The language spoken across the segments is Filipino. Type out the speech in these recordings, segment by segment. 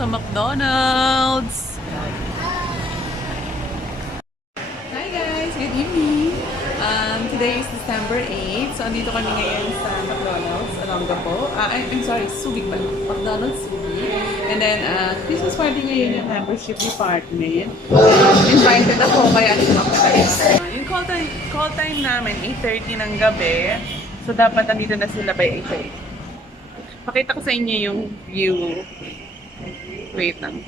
sa McDonald's. Hi guys! Good evening! Today is December 8. So, andito kami ngayon sa McDonald's, Olonga po. I'm sorry, Subic pala. McDonald's Subic. And then, Christmas party ngayon yung membership department. Invited ako, kaya andito ako talaga. Yung call time namin, 8:30 ng gabi. So, dapat andito na sila by 8:30. Pakita ko sa inyo yung view. Wait lang.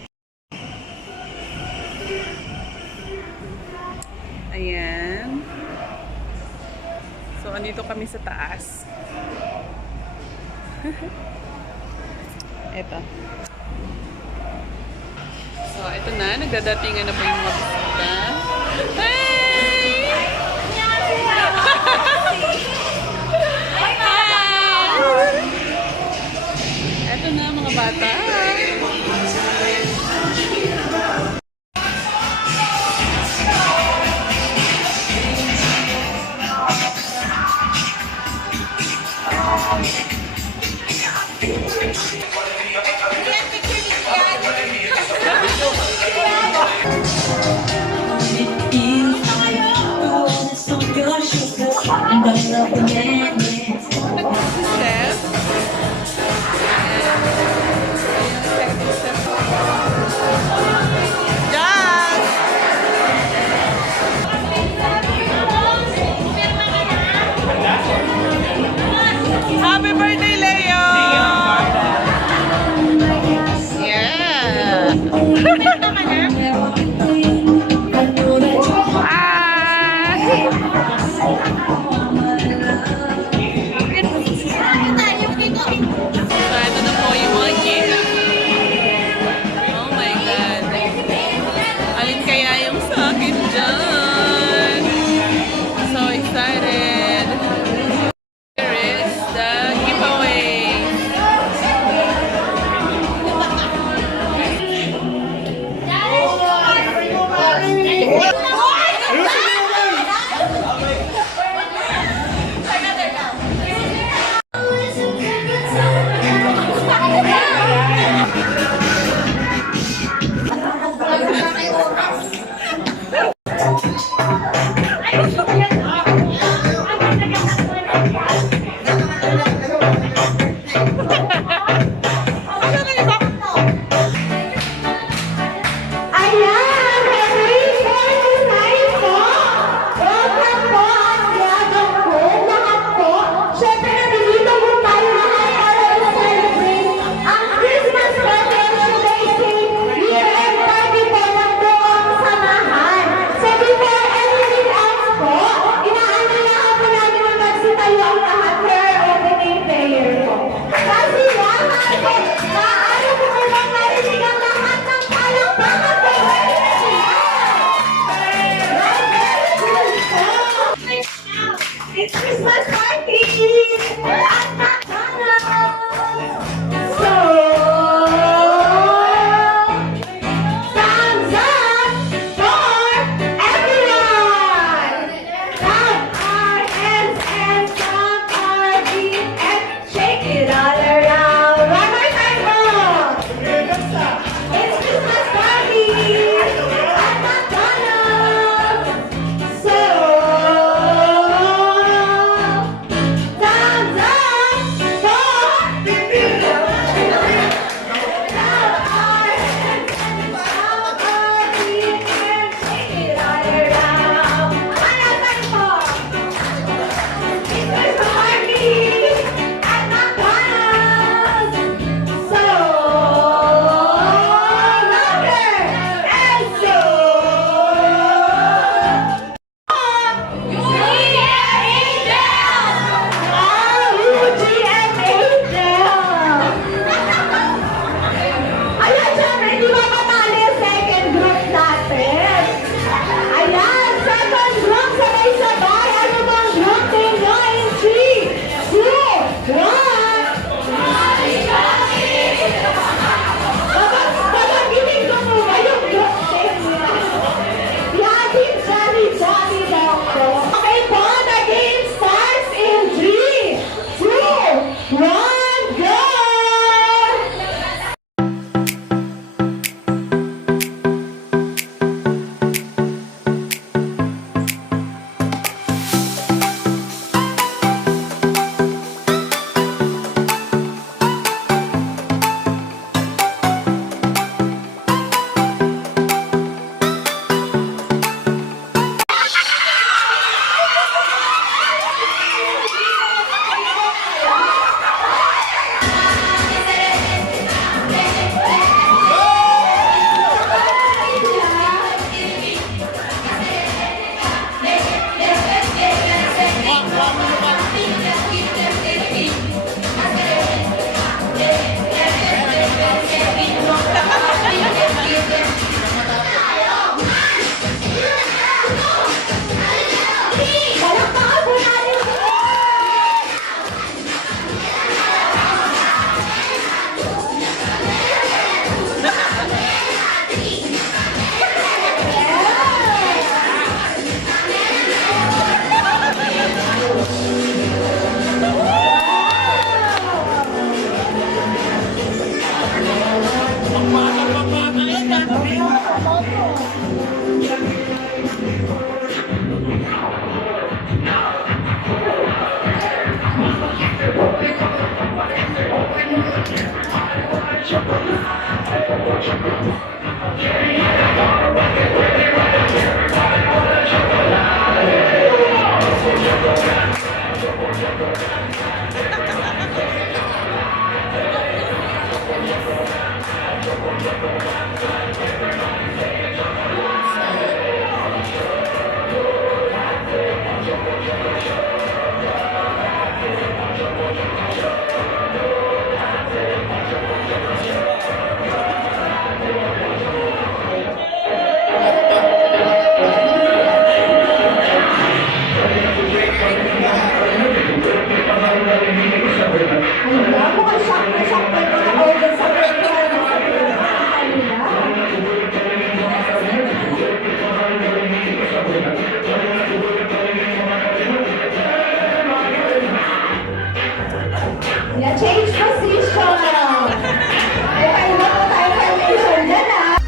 Ayan. So, andito kami sa taas. Eto. So, ito na. Nagdadatingan na po yung mga bisita. Hey! Eto na mga bata. Happy birthday, Leo! Yeah! So, ito na po yung mga gift. Oh my God. Alin kaya yung sa akin dyan? So excited. Here is the giveaway. Yeah, change position. Okay, na po tayo foundation dyan ah.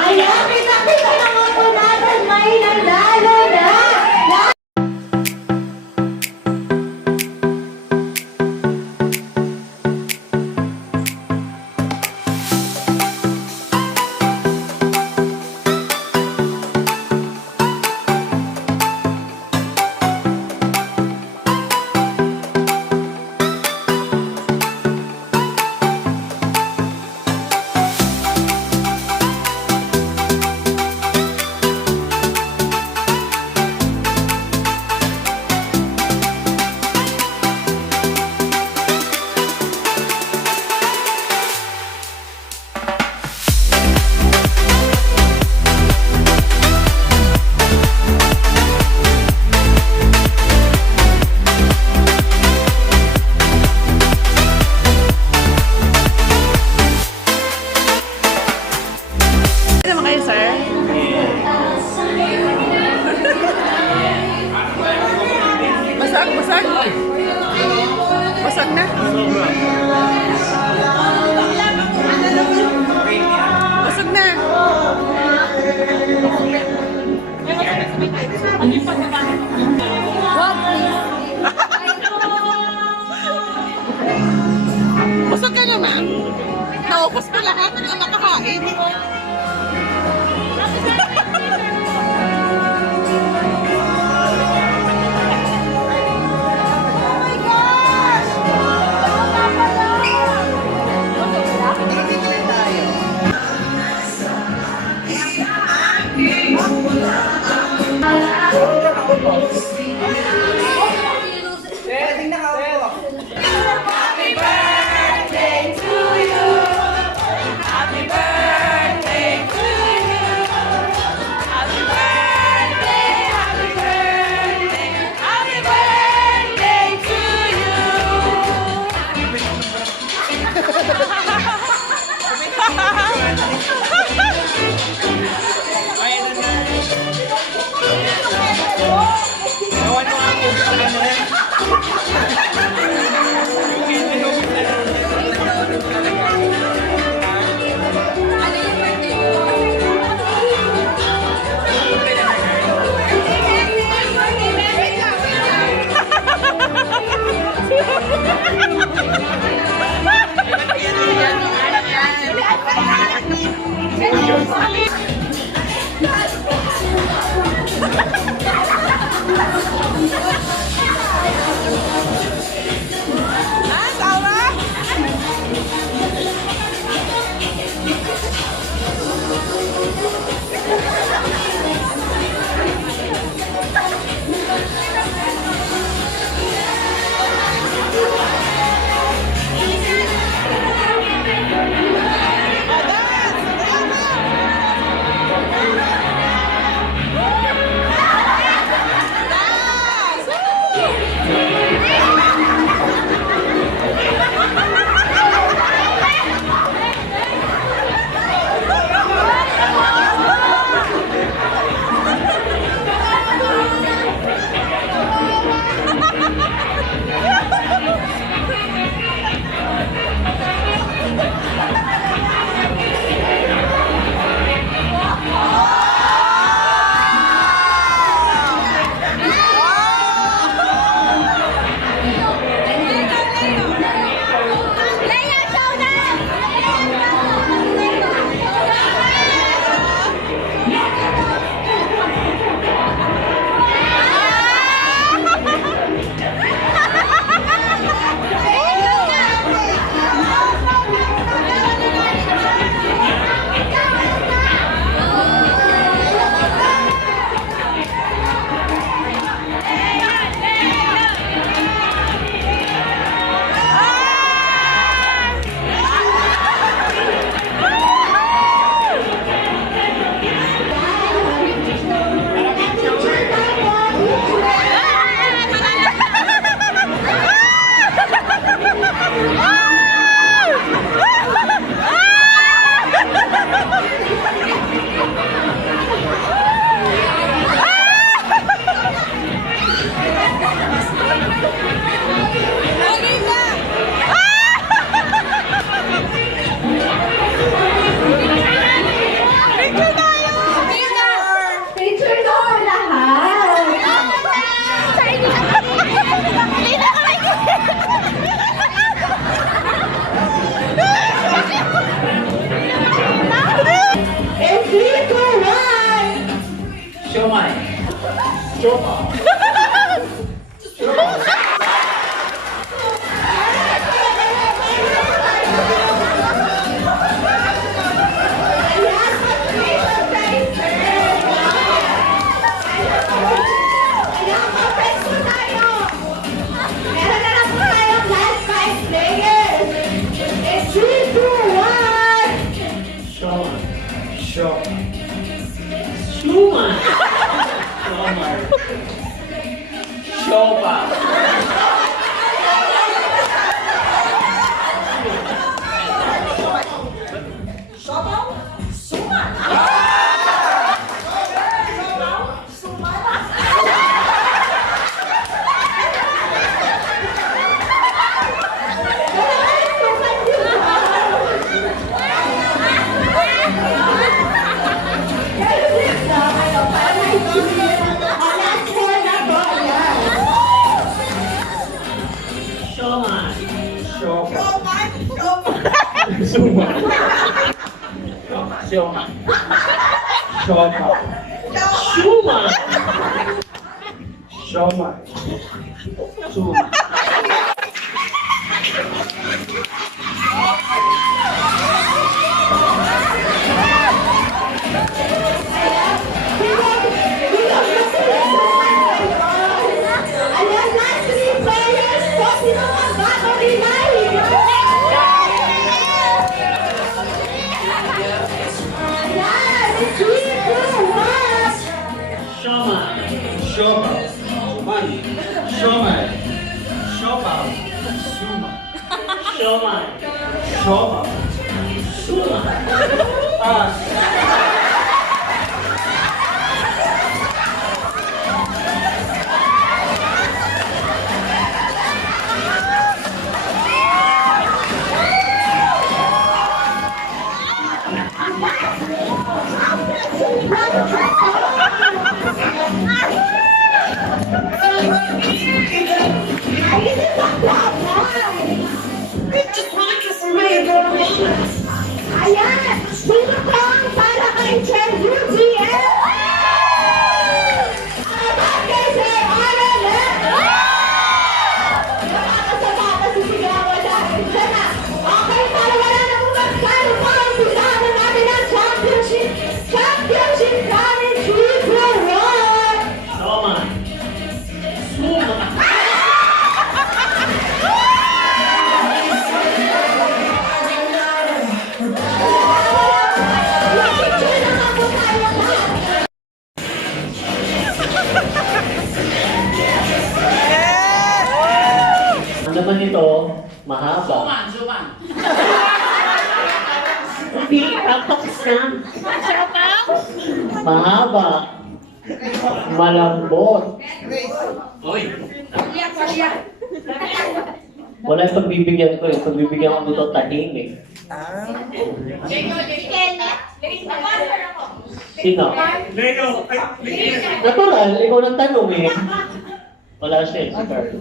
Ayan, kita-kita naman po natin may nanalo na. Ano naman kayo, sir? Basag, basag. Basag na. Basag na. Basag ka naman. Naubos pa lahat ng nakakain. Happy birthday Shopa. Shoman. Shopa. Suma. Shoman. Shopa. Shuma. Shoman. Suma. Ayan, last 3 players po. Sino magbabarilay? Ayan, 3, 2, 1. Shoman. Shopa. Mani. Shoman. Shopa. Suma. Shoman. Shopa. Suma. Ayan, sino po ang para kay Chef UGL? Apat kay Sir Arnel! Nakakasama na sisigawan dahil dyan na. Okay, para wala na mong magkano pa ang sigawan natin ang championship. Championship namin 3 to 1. Shoman. Suma. Ang laman nito, mahaba. Hindi, tapos na. Mahaba. Malambot. Wala yung pagbibigyan ko eh. Pagbibigyan ko dito tahimik. Sino? Natural, ikaw nang tanong eh. Wala siya, si Carl.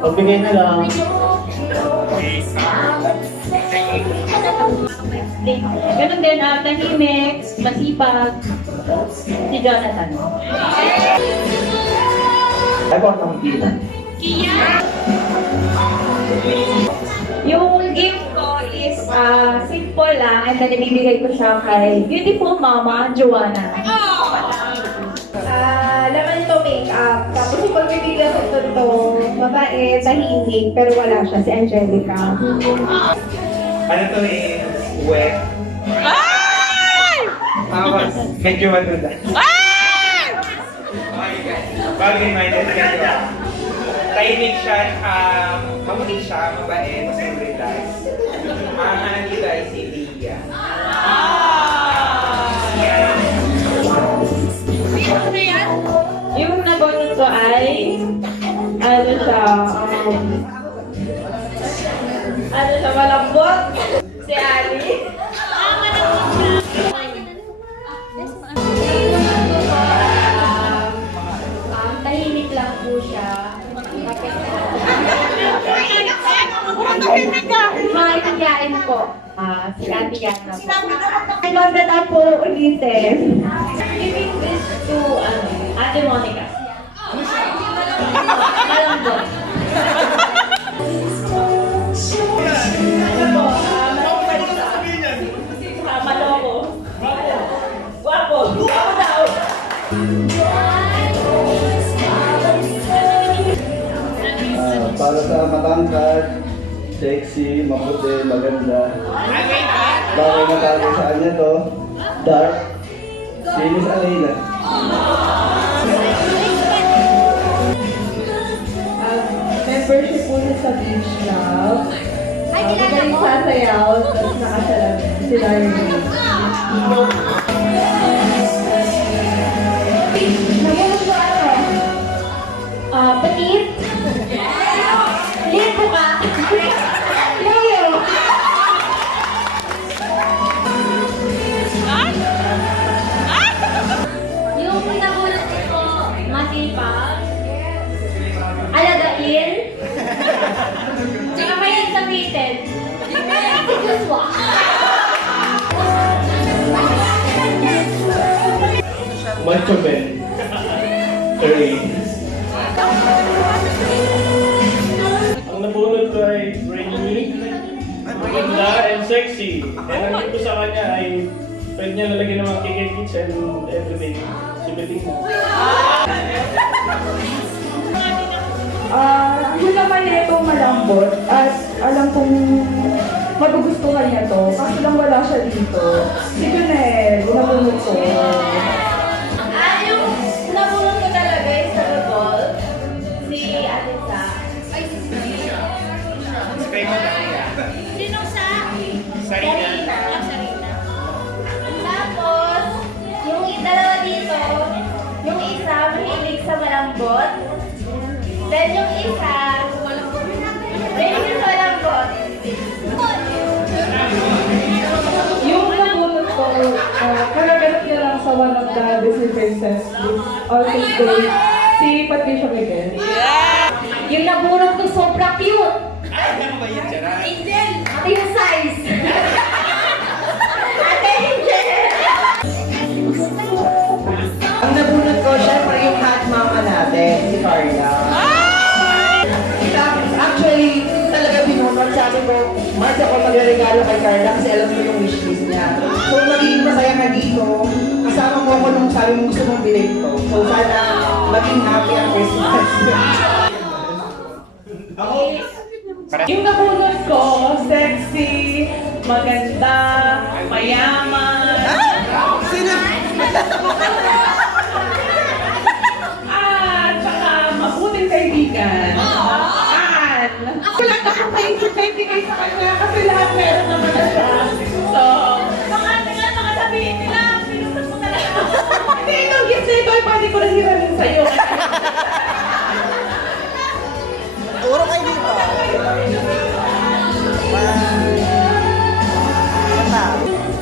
Pagbigay na lang. Ganun din, tahimik, masipag, si Jonathan. Ay, bakit akong tila? Yung gift ko is simple lang and then ibibigay ko siya kay beautiful mama, Joanna. Laman ito makeup. Tapos yung pagbibigyan ko ito, babae, tahimik, pero wala siya, si Angelica. Ano to is wet. Tapos, medyo maduda. Bagay-minded kayo. Tahimik siya, mabuti siya, mabait, mas relax. Ang anak dito ay si Lia. Yung nabunod ko ay, ano siya, malambot. Si Ali. Tahimik lang po siya. Maintiyain po. Si Ate Yana po. Magdata po ulitin. Giving this to Ate Monica. Malambot. Ano po? Maloko. Guwapo. Guwapo daw. Para sa matangkad, sexy, maputi, maganda. Bagay na bagay sa kanya to. Dark. Linis Alina. membership po niya sa Beach Club. Magaling sasayaw, tapos nakasalamin. Si Larry. Nagulog ko petit. Lipo ka. Yoyo. Yung pinagulot ko, masipag, alagain, tsaka may nagsabitin. Si Joshua. Macho Ben. 30. Ang nabunod ko ay brainy, maganda, and sexy. And ang ito sa kanya ay pwede niya lalagyan ng mga kikikits and everything. Sibiting mo. Yun naman niya itong malambot at alam kong magugustuhan niya to. Kaso lang wala siya dito. Si Junel, nabunod ko. Yung nabulot ko talaga is sa Rodol, si Alisa. Subscribe mo na niya. Sinong sa? Sarina. Sarina. Tapos, yung dalawa dito, yung isa mahilig sa malambot. Then yung isa, mahilig sa malambot. Yung nabunod ko, kagaganap niya lang sa one of the Disney princess All-Saints Day, si Patricia Miguel. Yung nabunot ko sobrang cute. Ano ba yan, Jaran? Angel! Ate yung size. Ate Angel! Ang nabunod ko, syempre yung hot mama natin, si Carla. Actually, talaga binunod. Sabi ko, Mars, ako magregalo kay Carla kasi alam mo yung wishlist niya. So, magiging masaya ka dito. Kasama mo ako nung sabi mo gusto mong bilhin ko. So, sana maging happy ang Christmas. Yung nabunod ko, sexy, maganda, mayaman. Tsaka mabuting kaibigan. Wala na akong maibigay sa kanya kasi lahat meron naman na siya. So, Baka sabihin nila, pinutas mo talaga. hindi, itong gift na ito ay pwede ko rin hiramin sa'yo. Puro kayo dito.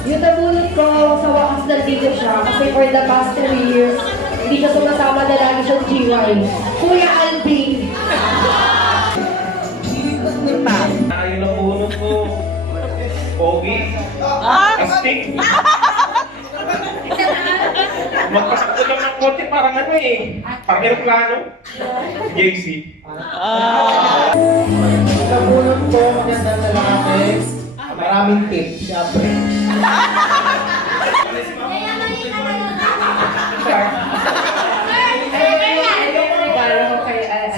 Yung nabunod ko, sa wakas nandito siya kasi for the past 3 years, hindi siya sumasama na lagi siyang GY. Kuya Alvin. Yung nabunod ko, pogi, astig. Magpasakto lang ng konti, parang ano eh. Parang aeroplano. JC. Nabunod ko, magandang lalaki. Maraming tips, syempre. Regalo ko kay ang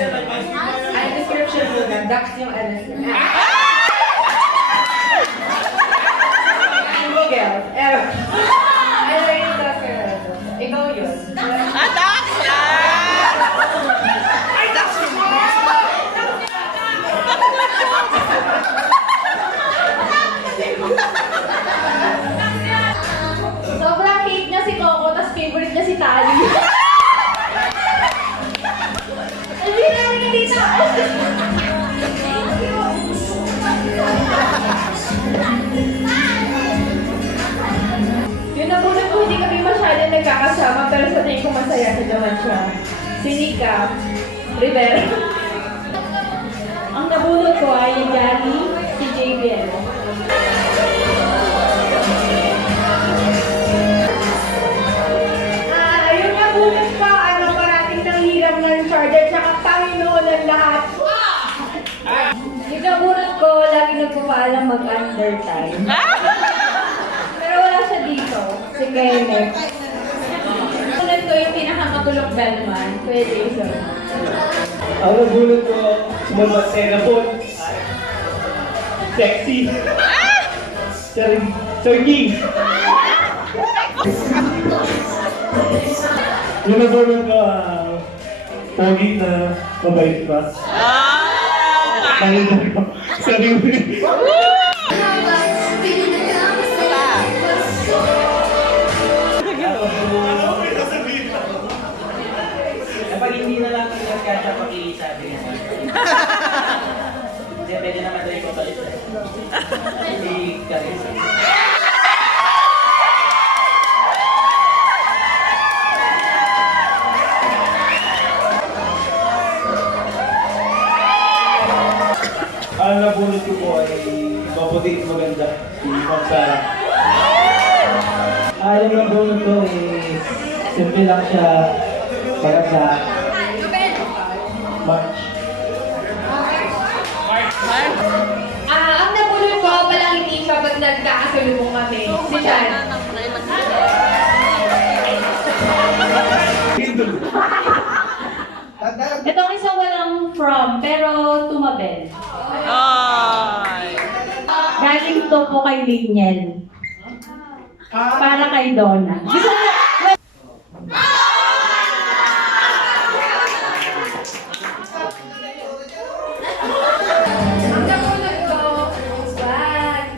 description mo na, Dax yung niya. Miguel. Ano yung Dax yun? Ikaw yun. Sobrang hate niya si Coco, tas favorite niya si Tali. Hindi namin ka dito. Yun nabunod ko, hindi kami masyado nagkakasama pero sa tingin ko masaya na naman siya. Si Nika Rivera. Ang nabunod ko ay yung Daddy, si JBL. Yung nabunod ko, parating ng hiram ng charger, tsaka Panginoon ng lahat. Yung nabunod ko, lagi nagpapaalam mag-undertime. Pero wala siya dito, si Kenneth. Nabunod ko yung pinakamagulong bellman, Kuya Jason. Ang nabunod ko, sumabat telefon. Sexy. Sergi. Yung nabunod ko, pogi na mabait pa. Kapag hindi na lang ang kasya pakisabi niya. Hindi, pwede naman tayo ito palit. Hindi Carissa. Ang nabunot ko po ay maputi maganda, si Ma'am Sarah. Alam ng bunot ko simple lang siya maganda. March. Ang nabulol ko, palang hindi siya pag nagkakasalubong kami. Si Chan. Itong isang walang from, pero tumabel. Ay! Galing to po kay Liniel. Para kay Donna. Gusto mo? Ang nabulol ko, swag.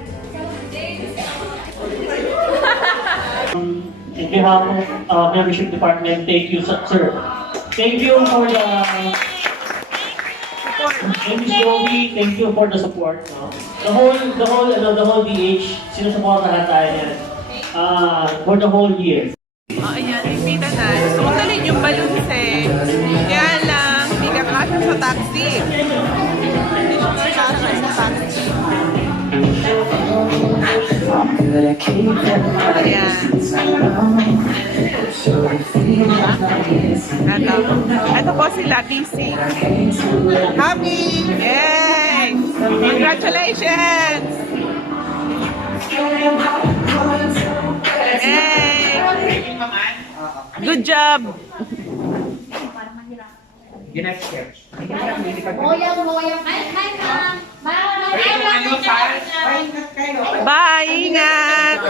In behalf of membership department, thank you, sir. Thank you for the and Miss Joey, thank you for the support. No? The whole DH, sinusuportahan tayo yan for the whole year. Oh, ayan, repeat na. Gusto ko talin yung balloons eh. Kaya lang, hindi ka kasya sa taxi. Hindi ka kasya sa taxi. Ayan. Ito po sila, PC. Happy! Yay! Congratulations! Yay! Good job! United Church. Moyang. Bye! Ingat!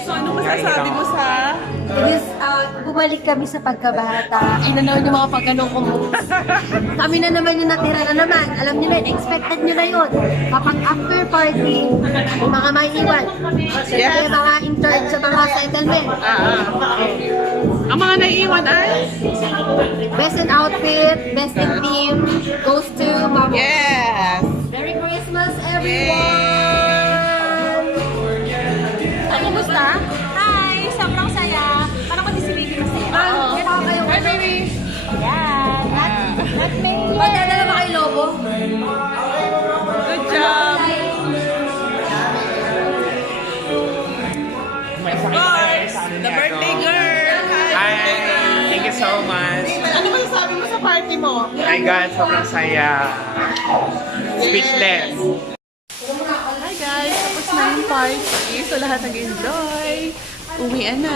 So, ano masasabi mo sa... Yes, bumalik kami sa pagkabata. Inanaw yung mga pagganong kumus. Kami na naman yung natira na naman. Alam niyo na, expected niyo na yun. Kapag after party, yung mga may iwan. Siyempre, yung mga in charge sa mga settlement. Ang mga naiiwan ay... Best in outfit, best in team, goes to Mama. Yes! Merry Christmas, everyone! Kumusta? Hi! Sobrang saya. Parang ko si Baby masaya. Hi, baby! Yan. At may... Magdadala ba kayo lobo? Good job! Of course! The birthday girl! Hi! Thank you so much. Ano ba sabi mo sa party mo? My God, sobrang saya. Speechless. Hi guys! Tapos na yung party. So lahat nag-enjoy. Uwian na.